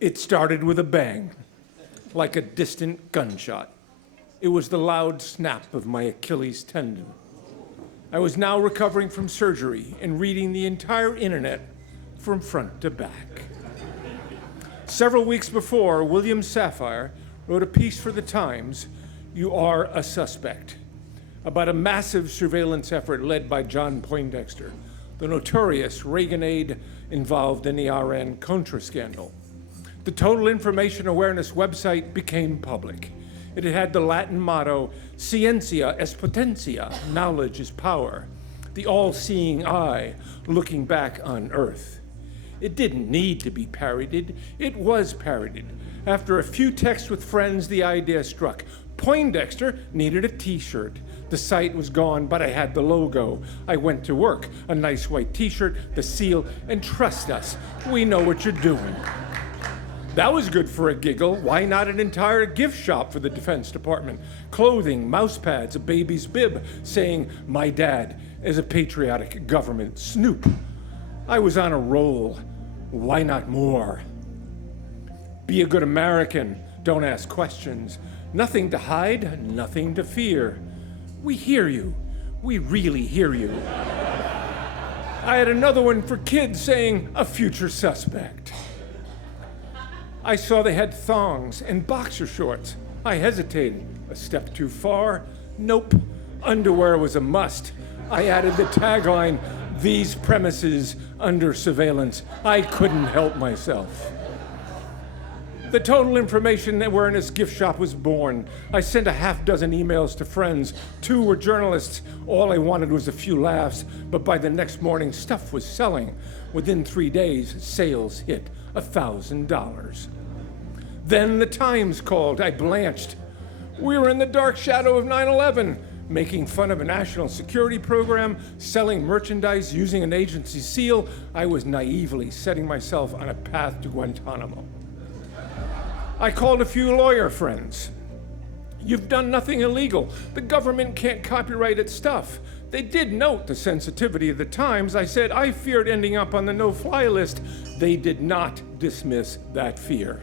It started with a bang, like a distant gunshot. It was the loud snap of my Achilles tendon. I was now recovering from surgery and reading the entire internet from front to back. Several weeks before, William Safire wrote a piece for the Times, "You Are a Suspect," about a massive surveillance effort led by John Poindexter, the notorious Reagan aide involved in the Iran-Contra scandal. The Total Information Awareness website became public. It had the Latin motto, "Scientia est potentia," knowledge is power, the all-seeing eye looking back on Earth. It didn't need to be parodied, it was parodied. After a few texts with friends, the idea struck. Poindexter needed a t-shirt. The site was gone, but I had the logo. I went to work, a nice white t-shirt, the seal, and trust us, we know what you're doing. That was good for a giggle. Why not an entire gift shop for the Defense Department? Clothing, mouse pads, a baby's bib, saying, "My dad is a patriotic government snoop." I was on a roll. Why not more? Be a good American. Don't ask questions. Nothing to hide, nothing to fear. We hear you. We really hear you. I had another one for kids saying, "A future suspect." I saw they had thongs and boxer shorts. I hesitated. A step too far? Nope. Underwear was a must. I added the tagline, "These premises under surveillance." I couldn't help myself. The Total Information Awareness gift shop was born. I sent a half dozen emails to friends. 2 were journalists. All I wanted was a few laughs, but by the next morning, stuff was selling. Within 3 days, sales hit $1,000. Then the Times called. I blanched. We were in the dark shadow of 9/11, making fun of a national security program, selling merchandise using an agency seal. I was naively setting myself on a path to Guantanamo. I called a few lawyer friends. You've done nothing illegal. The government can't copyright its stuff. They did note the sensitivity of the Times. I said I feared ending up on the no-fly list. They did not dismiss that fear.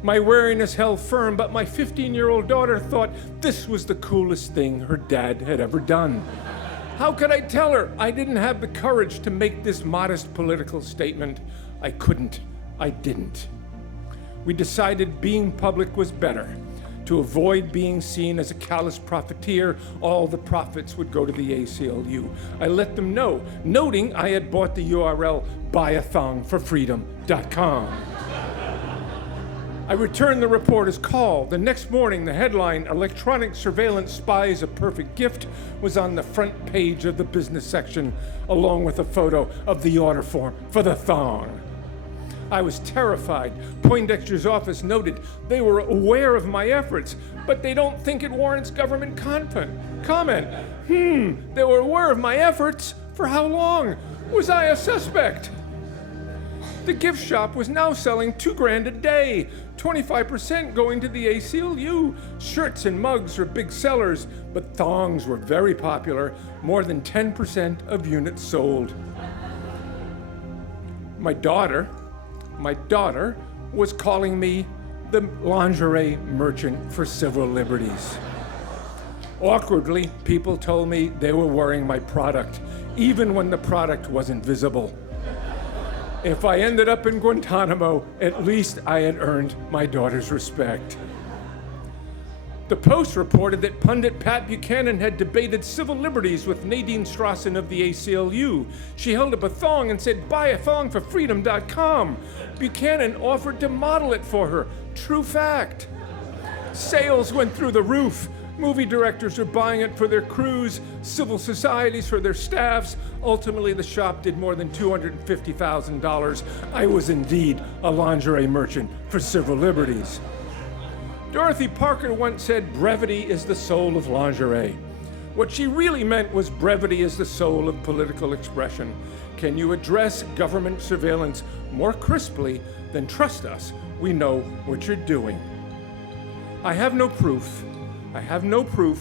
My wariness held firm, but my 15-year-old daughter thought this was the coolest thing her dad had ever done. How could I tell her I didn't have the courage to make this modest political statement? I couldn't. I didn't. We decided being public was better. To avoid being seen as a callous profiteer, all the profits would go to the ACLU. I let them know, noting I had bought the URL buyathongforfreedom.com. I returned the reporter's call. The next morning, the headline, "Electronic Surveillance Spies a Perfect Gift," was on the front page of the business section, along with a photo of the order form for the thong. I was terrified. Poindexter's office noted they were aware of my efforts, but they don't think it warrants government comment. They were aware of my efforts? For how long? Was I a suspect? The gift shop was now selling $2,000 a day, 25% going to the ACLU. Shirts and mugs were big sellers, but thongs were very popular, more than 10% of units sold. My daughter was calling me the lingerie merchant for civil liberties. Awkwardly, people told me they were wearing my product, even when the product wasn't visible. If I ended up in Guantanamo, at least I had earned my daughter's respect. The Post reported that pundit Pat Buchanan had debated civil liberties with Nadine Strawson of the ACLU. She held up a thong and said, buyathongforfreedom.com. Buchanan offered to model it for her. True fact. Sales went through the roof. Movie directors were buying it for their crews, civil societies for their staffs. Ultimately, the shop did more than $250,000. I was indeed a lingerie merchant for civil liberties. Dorothy Parker once said, "Brevity is the soul of lingerie." What she really meant was brevity is the soul of political expression. Can you address government surveillance more crisply than trust us? We know what you're doing. I have no proof,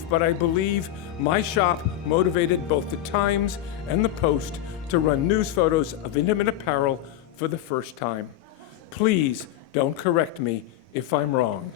but I believe my shop motivated both the Times and the Post to run news photos of intimate apparel for the first time. Please Don't correct me if I'm wrong.